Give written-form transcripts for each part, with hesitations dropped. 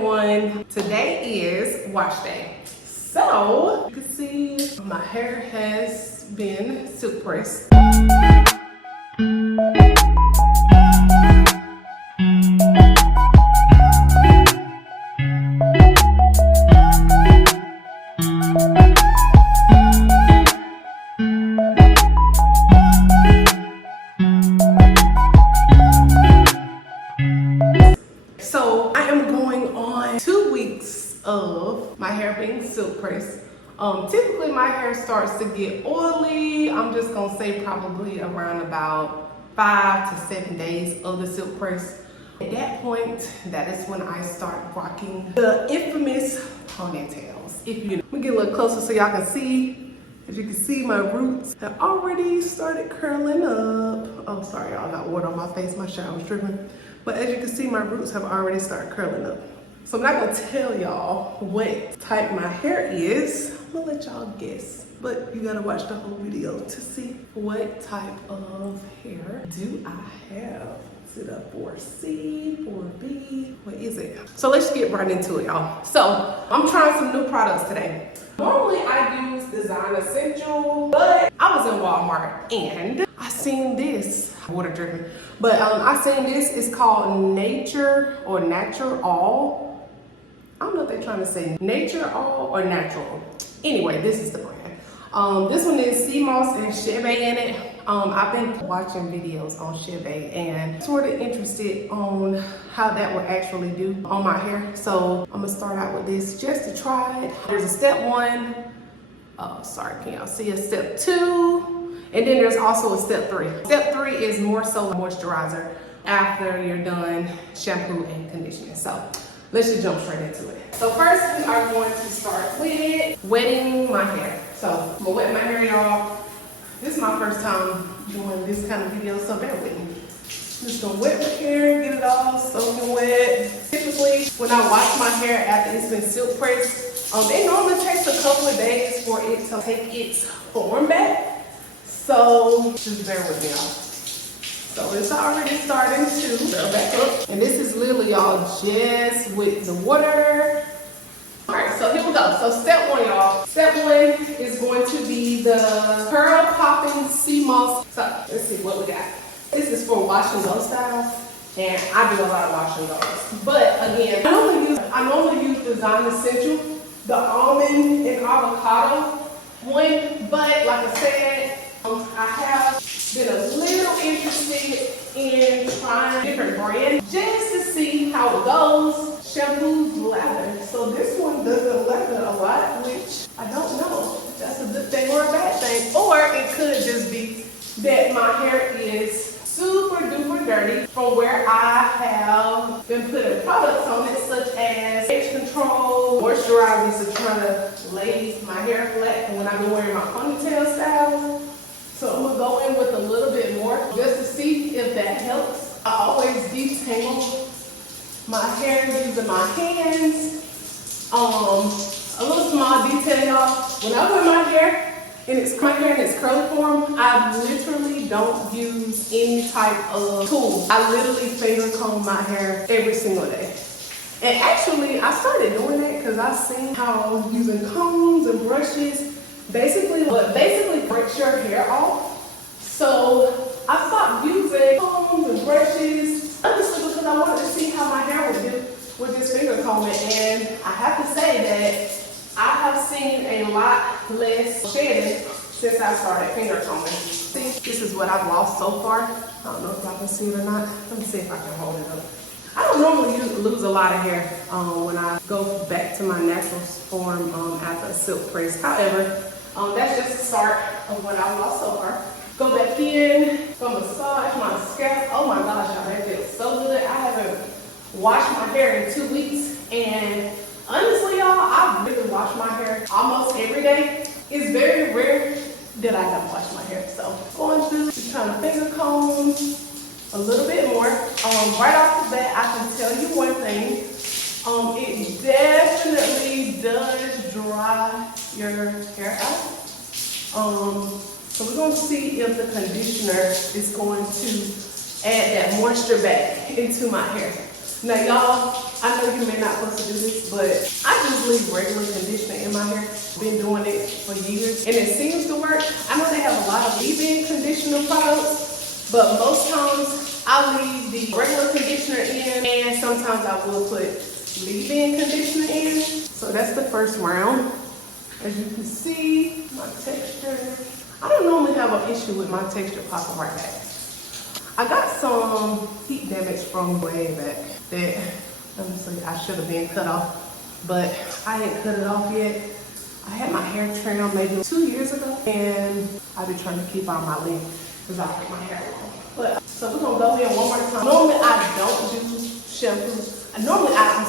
everyone. Today is wash day. So you can see my hair has been silk pressed. So I am going on 2 weeks of my hair being silk pressed. Typically my hair starts to get oily. I'm just gonna say probably around about 5 to 7 days of the silk press. At that point, that is when I start rocking the infamous ponytails. Let me get a little closer so y'all can see. As you can see, my roots have already started curling up. Oh, sorry, y'all, got water on my face. My shower's dripping. But as you can see, my roots have already started curling up. So I'm not gonna tell y'all what type my hair is. I'm gonna let y'all guess. But you gotta watch the whole video to see what type of hair do I have. Is it a 4C, 4B? What is it? So let's get right into it, y'all. So I'm trying some new products today. Normally I use Design Essential, but I was in Walmart and I seen this, water dripping, but I seen this. It's called Nature or Natural All. I don't know if they're trying to say Nature All or Natural. Anyway, this is the brand. This one is sea moss and shea in it. I've been watching videos on shea and sort of interested on how that would actually do on my hair. So I'm gonna start out with this just to try it. There's a step 1. Oh, sorry, can y'all see a step 2? And then there's also a step 3. Step 3 is more so moisturizer after you're done shampoo and conditioning. So let's just jump straight into it. So first we are going to start with wetting my hair. So I'm gonna wet my hair, y'all. This is my first time doing this kind of video, so bear with me. I'm just gonna wet my hair, get it all soaking wet. Typically, when I wash my hair after it's been silk pressed, it normally takes a couple of days for it to take its form back. So just bear with me, y'all. So it's already starting to curl back up. And this is literally, y'all, just with the water. All right, so here we go. So step 1, y'all. Step 1 is going to be the curl popping sea moss. So let's see what we got. This is for wash and go style, and I do a lot of wash and goes. But again, I normally use Design Essential, the almond and avocado one. But like I said, I have been a little interested in trying different brands just to see how it goes. Shampoos lather. So this one doesn't lather a lot, which I don't know if that's a good thing or a bad thing. Or it could just be that my hair is super duper dirty from where I have been putting products on it, such as edge control, moisturizers to try to lay my hair flat when I've been wearing my ponytail style. So I'm gonna go in with a little bit more just to see if that helps. I always detangle my hair using my hands. A little small detail, y'all. When I wear my hair and it's curly form, I literally don't use any type of tool. I literally finger comb my hair every single day. And actually, I started doing that because I seen how using combs and brushes basically breaks your hair off. So I stopped using combs and brushes, honestly, because I wanted to see how my hair would do with this finger combing. And I have to say that I have seen a lot less shedding since I started finger combing. See, this is what I've lost so far. I don't know if I can see it or not. Let me see if I can hold it up. I don't normally lose a lot of hair when I go back to my natural form after a silk press. However, that's just the start of what I've lost so far. Go back in, go massage my scalp. Oh my gosh, y'all, that feels so good. I haven't washed my hair in 2 weeks, and honestly, y'all, I really wash my hair almost every day. It's very rare that I don't wash my hair. So going through, just trying to finger comb a little bit more. Right off the bat, I can tell you one thing. It definitely does dry your hair out. So we're going to see if the conditioner is going to add that moisture back into my hair. Now, y'all, I know you may not supposed to do this, but I just leave regular conditioner in my hair. Been doing it for years, and it seems to work. I know they have a lot of leave-in conditioner products, but most times I leave the regular conditioner in, and sometimes I will put leave-in conditioner in. So that's the first round. As you can see, my texture. I don't normally have an issue with my texture popping right back. I got some heat damage from way back that, honestly, I should have been cut off, but I ain't cut it off yet. I had my hair trimmed maybe 2 years ago, and I've been trying to keep on my length because I cut my hair long. But so we're gonna go in one more time. Normally I don't do shampoo. Normally I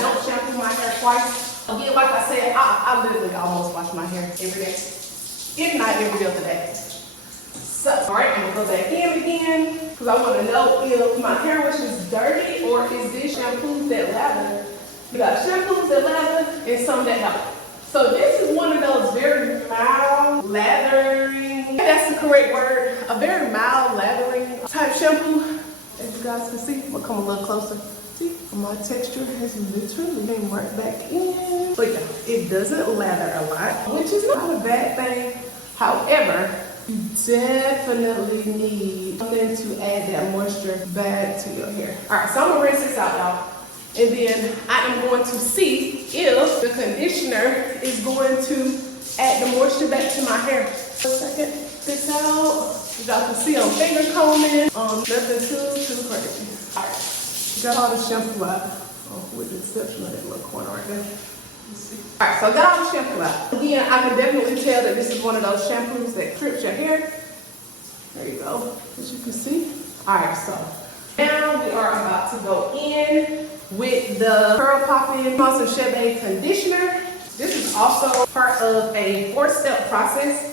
don't shampoo my hair twice. Again, like I said, I literally almost wash my hair every day, if not every other day. So, all right, I'm gonna go back in again because I want to know if my hair wash is dirty or is this shampoos that lather. You got shampoos that lather and some that help. So this is one of those very mild lathering, that's the correct word, a very mild lathering type shampoo. As you guys can see, I'm gonna come a little closer. See, my texture has literally been right back in. But yeah, it doesn't lather a lot, which is not a bad thing. However, you definitely need something to add that moisture back to your hair. All right, so I'm gonna rinse this out, y'all. And then I am going to see if the conditioner is going to add the moisture back to my hair. 1 second, this out. As y'all can see, I'm finger combing. Nothing too crazy. All right, got all the shampoo out. With the exception of that little corner right there. All right, so I got all the shampoo out. Again, I can definitely tell that this is one of those shampoos that strips your hair. There you go, as you can see. All right, so now we are about to go in with the Curl Poppin' Concentrate conditioner. This is also part of a 4-step process,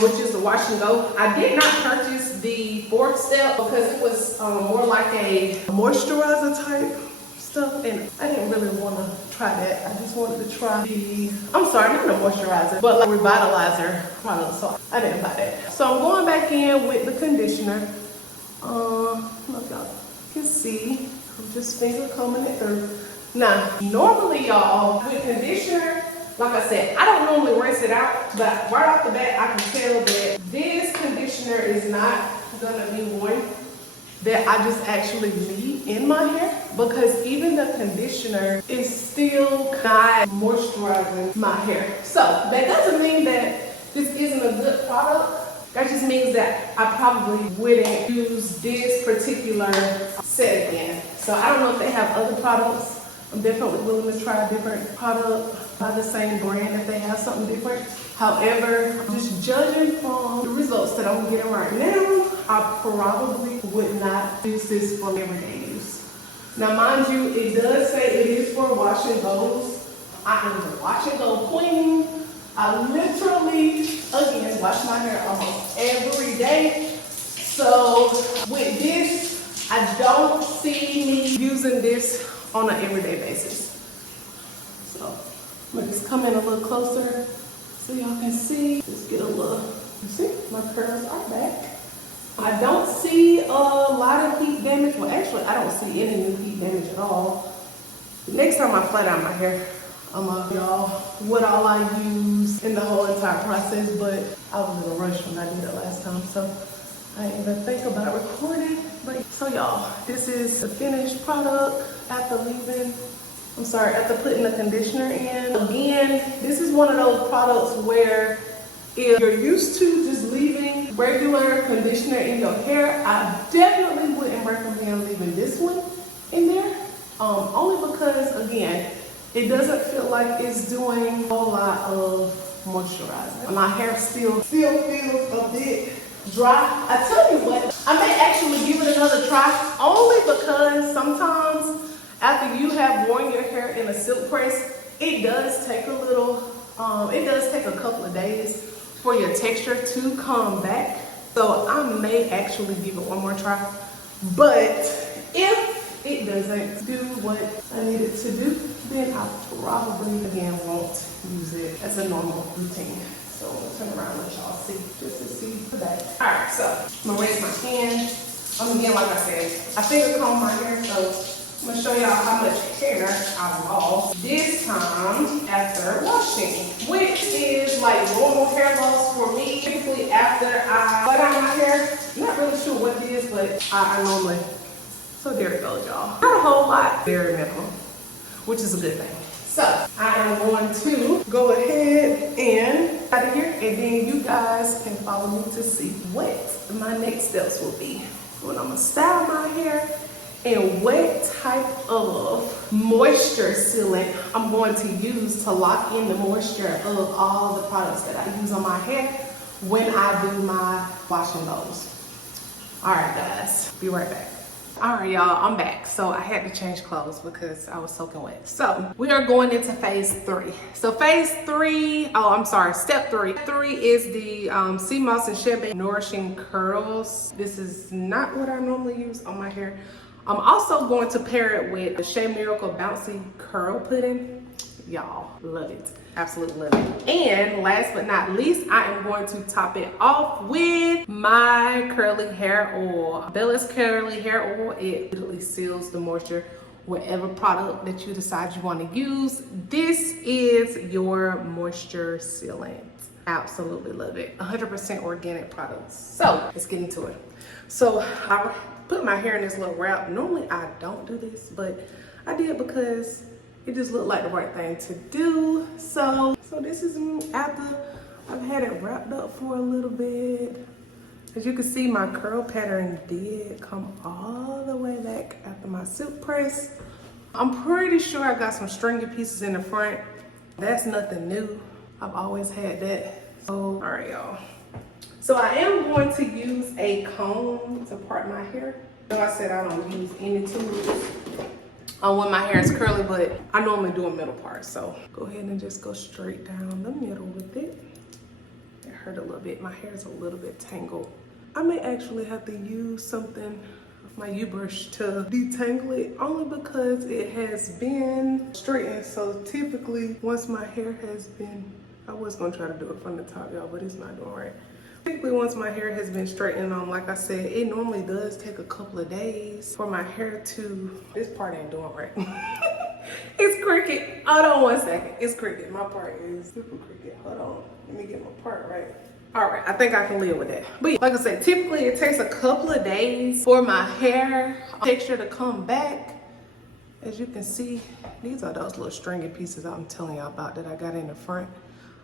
which is the wash and go. I did not purchase the 4th step because it was more like a moisturizer type stuff, and I didn't really want to try that. I just wanted to try the, I'm sorry, not a moisturizer, but like revitalizer product, so I didn't buy that. So I'm going back in with the conditioner. Look, y'all can see, I'm just finger combing it through. Now, normally y'all, with conditioner, like I said, I don't normally rinse it out, but right off the bat, I can tell that this conditioner is not gonna be one that I just actually leave in my hair, because even the conditioner is still not moisturizing my hair. So that doesn't mean that this isn't a good product. That just means that I probably wouldn't use this particular set again. So I don't know if they have other products. I'm definitely willing to try a different product by the same brand if they have something different. However, just judging from the results that I'm getting right now, I probably would not use this for everyday use. Now, mind you, it does say it is for wash and goes. I am a wash and go queen. I literally, again, wash my hair almost every day. So with this, I don't see me using this on an everyday basis. So I'm gonna just come in a little closer so y'all can see. Just get a little, you see, my curls are back. I don't see a lot of heat damage. Well, actually, I don't see any new heat damage at all. Next time I flat out my hair, I'm gonna show y'all what all I use in the whole entire process, but I was in a rush when I did it last time, so I didn't even think about recording. But so y'all, this is the finished product after putting the conditioner in. Again, this is one of those products where if you're used to just leaving regular conditioner in your hair, I definitely wouldn't recommend leaving this one in there. Only because, again, it doesn't feel like it's doing a whole lot of moisturizing. My hair still feels a bit dry. I tell you what, I may actually give it another try, only because sometimes after you have worn your hair in a silk press, it does take a couple of days for your texture to come back. So I may actually give it one more try. But if it doesn't do what I need it to do, then I probably again won't use it as a normal routine. So I'm gonna turn around and let y'all see, just to see the back. All right, so I'm gonna raise my hand. Again, like I said, I finger comb my hair, so I'm gonna show y'all how much hair I lost this time after washing, which is like normal hair loss for me. Typically after I let out my hair, I'm not really sure what it is, but I normally, so there it goes, y'all. Not a whole lot, very minimal, which is a good thing. So I am going to go ahead and out of here, and then you guys can follow me to see what my next steps will be when I'm gonna style my hair and what type of moisture sealant I'm going to use to lock in the moisture of all the products that I use on my hair when I do my washing those. All right, guys, be right back. All right, y'all, I'm back. So I had to change clothes because I was soaking wet. So we are going into phase 3. So phase 3, step 3. Step 3 is the sea moss and shea butter nourishing curls. This is not what I normally use on my hair. I'm also going to pair it with the Shea Miracle Bouncy Curl Pudding. Y'all, love it. Absolutely love it. And last but not least, I am going to top it off with my curly hair oil. Bellus curly hair oil. It literally seals the moisture. Whatever product that you decide you want to use, this is your moisture sealant. Absolutely love it. 100% organic products. So let's get into it. So I put my hair in this little wrap. Normally I don't do this, but I did because it just looked like the right thing to do. So this is after I've had it wrapped up for a little bit. As you can see, my curl pattern did come all the way back after my silk press. I'm pretty sure I got some stringy pieces in the front. That's nothing new. I've always had that. So, all right, y'all. So I am going to use a comb to part my hair. So I said I don't use any tools when my hair is curly, but I normally do a middle part. So go ahead and just go straight down the middle with it. It hurt a little bit. My hair is a little bit tangled. I may actually have to use something with my U-brush to detangle it, only because it has been straightened. So typically, once my hair has been, I was gonna try to do it from the top, y'all, but it's not doing right. Typically, once my hair has been straightened on, like I said, it normally does take a couple of days for my hair to, this part ain't doing right. It's crooked. Hold on one second. It's crooked. My part is super crooked. Hold on. Let me get my part right. All right, I think I can live with that. But yeah, like I said, typically it takes a couple of days for my hair texture to come back. As you can see, these are those little stringy pieces I'm telling y'all about that I got in the front.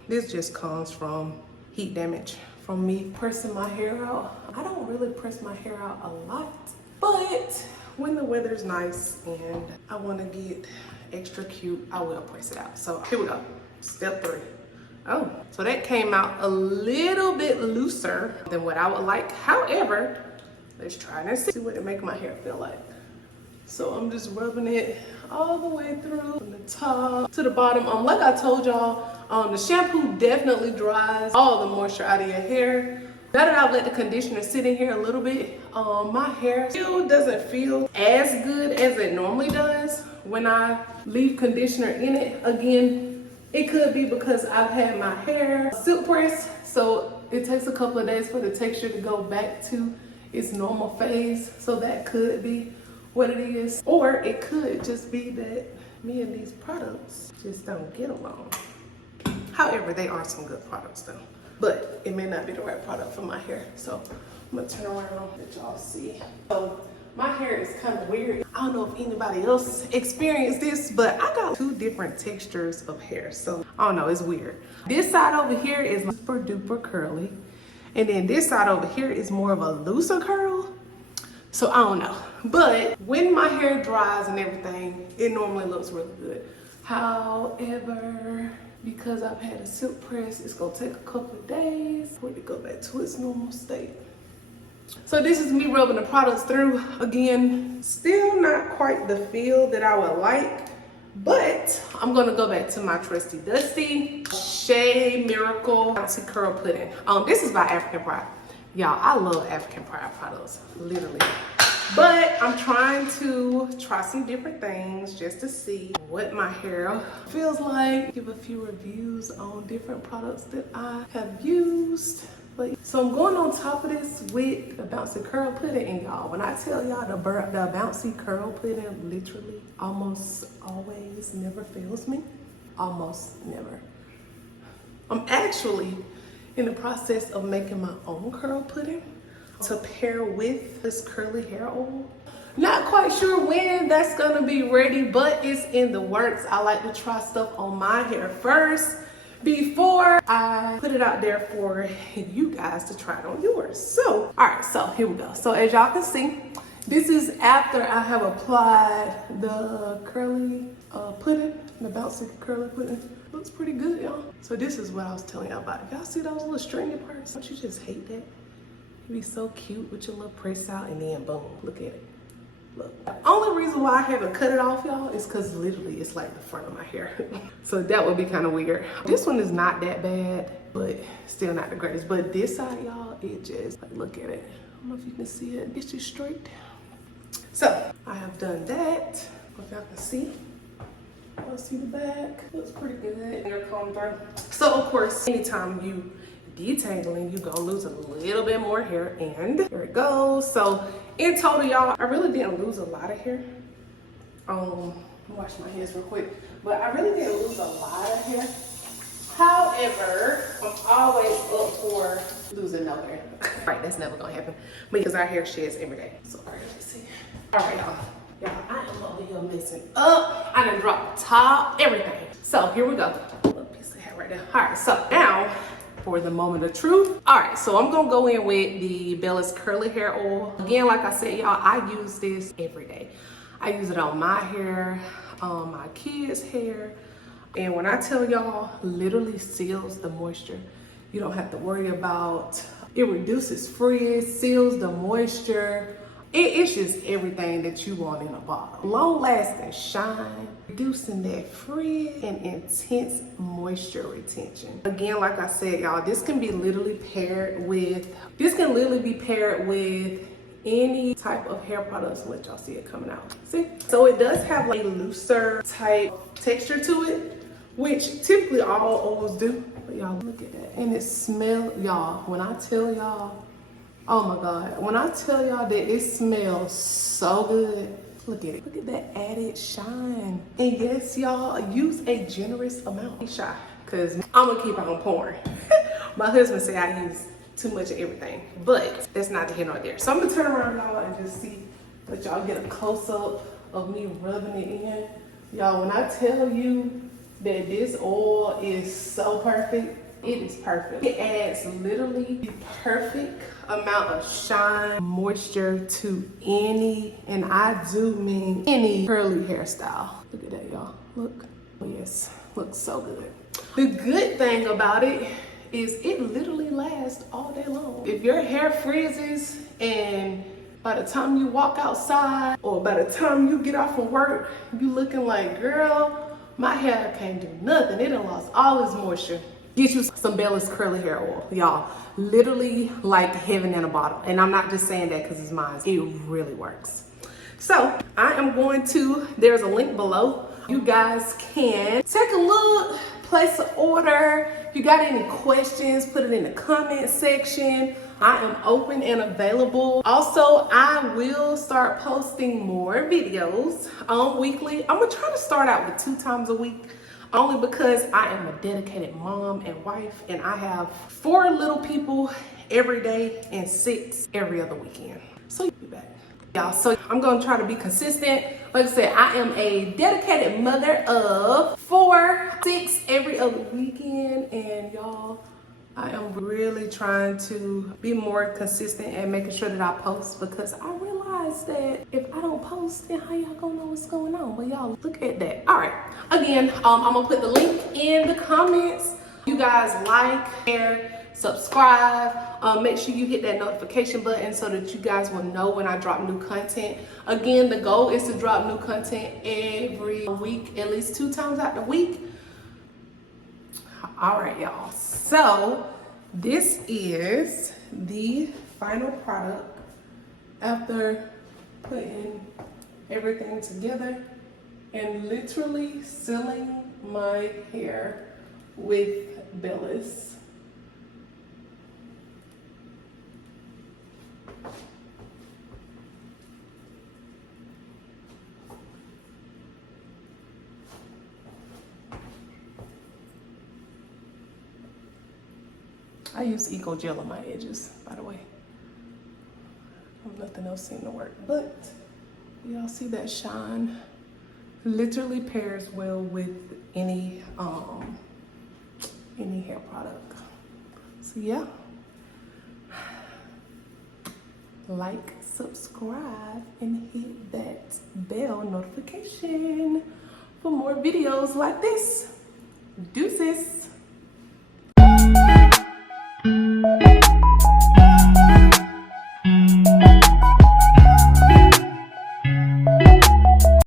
This just comes from heat damage from me pressing my hair out. I don't really press my hair out a lot, but when the weather's nice and I want to get extra cute, I will press it out. So here we go, step 3. Oh, so that came out a little bit looser than what I would like. However, let's try and see what it makes my hair feel like. So I'm just rubbing it all the way through from the top to the bottom. Like I told y'all, the shampoo definitely dries all the moisture out of your hair. Now that I've let the conditioner sit in here a little bit, my hair still doesn't feel as good as it normally does when I leave conditioner in it. Again, it could be because I've had my hair silk pressed, so it takes a couple of days for the texture to go back to its normal phase. So that could be what it is. Or it could just be that me and these products just don't get along. However, they are some good products though. But it may not be the right product for my hair. So I'm gonna turn around and let y'all see. So my hair is kind of weird. I don't know if anybody else experienced this, but I got 2 different textures of hair. So I don't know, it's weird. This side over here is super duper curly. And then this side over here is more of a looser curl. So I don't know. But when my hair dries and everything, it normally looks really good. However, because I've had a silk press, it's gonna take a couple of days for it to go back to its normal state. So this is me rubbing the products through. Again, still not quite the feel that I would like, but I'm gonna go back to my trusty dusty Shea Miracle Bouncy Curl Pudding. This is by African Pride. Y'all, I love African Pride products, literally. But I'm trying to try some different things just to see what my hair feels like. Give a few reviews on different products that I have used. But so I'm going on top of this with the bouncy curl pudding, and y'all, when I tell y'all the bouncy curl pudding literally almost always never fails me. Almost never. I'm actually in the process of making my own curl pudding to pair with this curly hair oil. Not quite sure when that's gonna be ready, but it's in the works. I like to try stuff on my hair first before I put it out there for you guys to try it on yours. So, all right, so here we go. So as y'all can see, this is after I have applied the curly pudding, the bouncy curly pudding. Looks pretty good, y'all. So this is what I was telling y'all about. Y'all see those little stringy parts? Don't you just hate that? It'd be so cute with your little press out, and then boom, look at it. Look, the only reason why I haven't cut it off, y'all, is because literally it's like the front of my hair. So that would be kind of weird. This one is not that bad, but still not the greatest. But this side, y'all, it just, like, look at it. I don't know if you can see it. It's just straight. So I have done that. If y'all can see. Y'all see the back? Looks pretty good. Hair comb through. So of course, anytime you detangling, you gonna lose a little bit more hair, and there it goes. So in total, y'all, I really didn't lose a lot of hair. Wash my hands real quick, but I really didn't lose a lot of hair. However, I'm always up for losing no hair. Right, that's never gonna happen because our hair sheds every day. So all right, let's see. All right, y'all. Y'all, I am over here messing up. I done dropped the top, everything. So here we go. A little piece of hair right there. All right, so now for the moment of truth. All right, so I'm gonna go in with the Bellus curly hair oil. Again, like I said, y'all, I use this every day. I use it on my hair, on my kids' hair. And when I tell y'all, literally seals the moisture. You don't have to worry about, it reduces frizz, seals the moisture. It's just everything that you want in a bottle. Long lasting shine, reducing that frizz, and intense moisture retention. Again, like I said, y'all, this can be literally paired with, any type of hair products. Let y'all see it coming out. See? So it does have like a looser type texture to it, which typically all oils do. But y'all look at that. And it smells, y'all, when I tell y'all, oh my God, when I tell y'all that it smells so good, look at it. Look at that added shine. And yes, y'all, use a generous amount. Shy, because I'm gonna keep on pouring. My husband said I use too much of everything, but that's not the here nor there. So I'm gonna turn around, y'all, and just see, let y'all get a close up of me rubbing it in. Y'all, when I tell you that this oil is so perfect, it is perfect. It adds literally the perfect amount of shine, moisture to any, and I do mean any, curly hairstyle. Look at that, y'all. Look. Oh yes, looks so good. The good thing about it is it literally lasts all day long. If your hair frizzes and by the time you walk outside or by the time you get off of work, you looking like, girl, my hair can't do nothing. It done lost all its moisture. Get you some Bellus curly hair oil, y'all. Literally like heaven in a bottle. And I'm not just saying that because it's mine. It really works. So I am going to, there's a link below. You guys can take a look, place an order. If you got any questions, put it in the comment section. I am open and available. Also, I will start posting more videos weekly. I'm gonna try to start out with 2 times a week, only because I am a dedicated mom and wife, and I have 4 little people every day and 6 every other weekend. So you'll be back. Y'all, so I'm gonna try to be consistent. Like I said, I am a dedicated mother of 4, 6 every other weekend, and y'all, I am really trying to be more consistent and making sure that I post, because I realize that if I don't post, then how y'all gonna know what's going on? But y'all, look at that. All right, again, I'm gonna put the link in the comments. You guys like, share, subscribe. Make sure you hit that notification button so that you guys will know when I drop new content. Again, the goal is to drop new content every week, at least 2 times out the week. All right, y'all. So this is the final product after putting everything together and literally sealing my hair with Bellus. I use Eco Gel on my edges, by the way. Nothing else seemed to work, but y'all see that shine? Literally pairs well with any hair product. So yeah, like, subscribe, and hit that bell notification for more videos like this. Deuces.